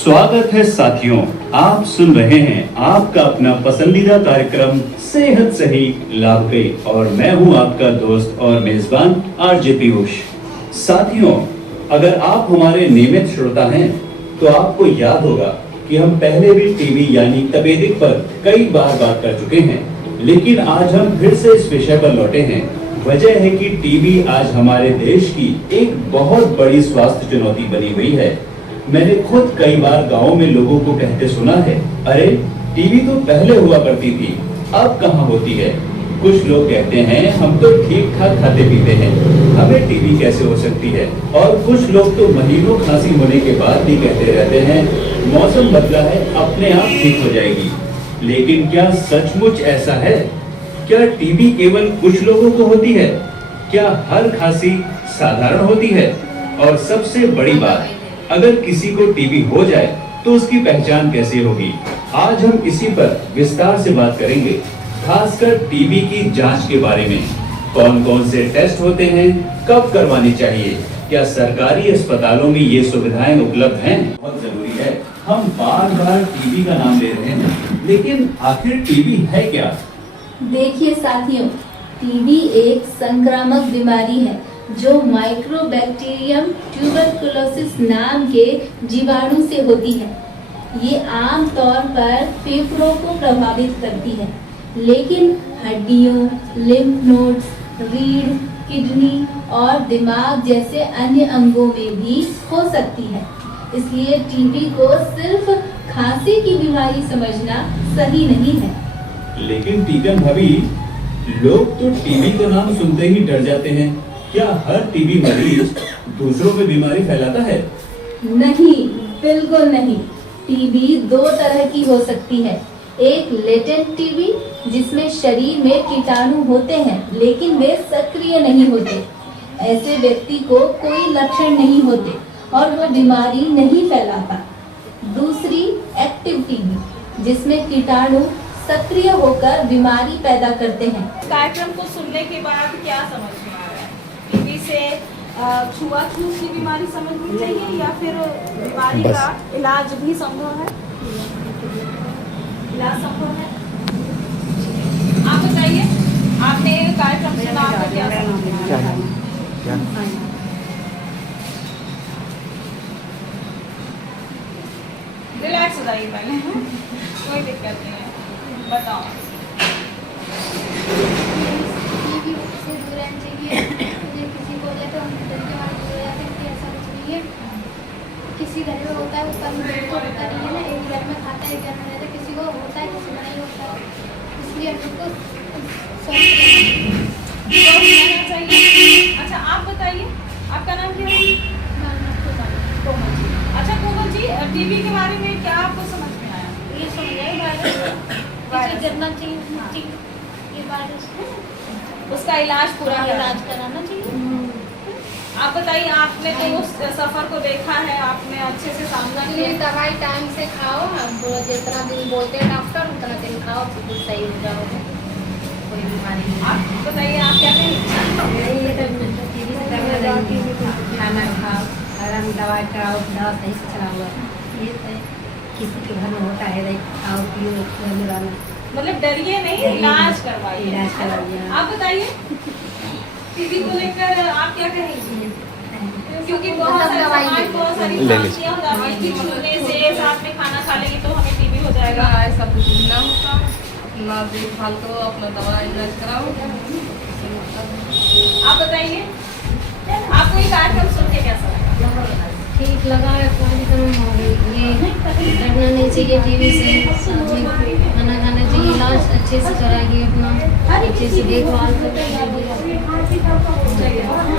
स्वागत है साथियों, आप सुन रहे हैं आपका अपना पसंदीदा कार्यक्रम सेहत सही लाभ गई और मैं हूं आपका दोस्त और मेजबान आरजे पीयूष। साथियों, अगर आप हमारे नियमित श्रोता हैं तो आपको याद होगा कि हम पहले भी टीबी यानी तपेदिक पर कई बार बात कर चुके हैं, लेकिन आज हम फिर से इस विषय पर लौटे हैं। वजह है कि टीबी आज हमारे देश की एक बहुत बड़ी स्वास्थ्य चुनौती बनी हुई है। मैंने खुद कई बार गाँव में लोगों को कहते सुना है, अरे टीबी तो पहले हुआ करती थी, अब कहाँ होती है। कुछ लोग कहते हैं हम तो ठीक ठाक खाते पीते हैं, हमें टीबी कैसे हो सकती है। और कुछ लोग तो महीनों खांसी होने के बाद भी कहते रहते हैं मौसम बदला है, अपने आप ठीक हो जाएगी। लेकिन क्या सचमुच ऐसा है? क्या टीबी केवल कुछ लोगों को होती है? क्या हर खांसी साधारण होती है? और सबसे बड़ी बात, अगर किसी को टीबी हो जाए तो उसकी पहचान कैसे होगी? आज हम इसी पर विस्तार से बात करेंगे, खासकर टीबी की जांच के बारे में। कौन कौन से टेस्ट होते हैं, कब करवानी चाहिए, क्या सरकारी अस्पतालों में ये सुविधाएं उपलब्ध हैं? बहुत जरूरी है। हम बार बार टीबी का नाम ले रहे हैं, लेकिन आखिर टीबी है क्या? देखिए साथियों, टीबी एक संक्रामक बीमारी है जो माइक्रोबैक्टीरियम ट्यूबरकुलोसिस नाम के जीवाणु से होती है। ये आम तौर पर फेफड़ों को प्रभावित करती है, लेकिन हड्डियों, लिम्फ नोड्स, रीढ़, किडनी और दिमाग जैसे अन्य अंगों में भी हो सकती है। इसलिए टीबी को सिर्फ खांसी की बीमारी समझना सही नहीं है। लेकिन टीकन भाभी, लोग तो टीबी का नाम सुनते ही डर जाते हैं। क्या हर टीबी मरीज दूसरों में बीमारी फैलाता है? नहीं, बिल्कुल नहीं। टीबी दो तरह की हो सकती है। एक लेटेंट टीबी जिसमें शरीर में कीटाणु होते हैं लेकिन वे सक्रिय नहीं होते। ऐसे व्यक्ति को कोई लक्षण नहीं होते और वह बीमारी नहीं फैलाता। दूसरी एक्टिव टीबी जिसमें कीटाणु सक्रिय होकर बीमारी पैदा करते हैं। कार्यक्रम को सुनने के बाद क्या समझ में आ रहा है? टीबी से छुआछूत की बीमारी समझनी चाहिए या फिर बीमारी का इलाज भी संभव है? इलाज संभव है। आप बताइए, आपने कार्यक्रम सुना, आपका क्या समझ में आ रहा है? रिलैक्स हो जाइए पहले, कोई दिक्कत नहीं है, बताओ। टीबी से दूर रहना चाहिए। मुझे किसी को हो जाए तो हम डर के मारे दूर हो जाते हैं कि ऐसा कुछ नहीं है। किसी घर में होता है, उसका भी को होता नहीं है ना, एक घर में खाता है, एक घर में रहता है। किसी को होता है, किसी को नहीं होता है, इसलिए हमको रहना चाहिए। अच्छा, आप बताइए, आपका नाम क्या है? कोमल जी। अच्छा कोमल जी, टीबी के बारे में क्या आपको समझ में आया? ये समझ आए वायरस गिरना चाहिए, ये वायरस उसका इलाज पूरा इलाज कराना चाहिए। आप बताइए, आपने तो उस सफर को देखा है, आपने अच्छे से सामना ये किया। दवाई टाइम से खाओ, जितना दिन बोलते हैं डॉक्टर उतना दिन खाओ, बिल्कुल सही हो जाओगे, कोई बीमारी नहीं। आप बताइए, आप क्या कहेंगे? खाना खाओ, आराम, दवाई कराओ, दवा सही से चलाओ। ये तो किसी के घर में होता है, खाओ पियो, घर में रहना। मतलब डरिए नहीं, इलाज करवाइए। इलाज करवाइए। आप बताइए, टीबी को लेकर आप क्या कहेंगे? क्योंकि बहुत सारी समस्याएं हो जाती है कि छूने से, साथ में खाना खा लेंगे तो हमें टीबी हो जाएगा। ऐसा कुछ ना होता, अपना देखभाल करो, अपना दवा इलाज कराओ। आप बताइए, आपको ये कार्यक्रम सुन के कैसा लगा? ठीक लगा है, ये डरना नहीं चाहिए टीबी से, खाना खाना चाहिए, इलाज अच्छे से कराइए, अपना अच्छे से देखभाल करिए।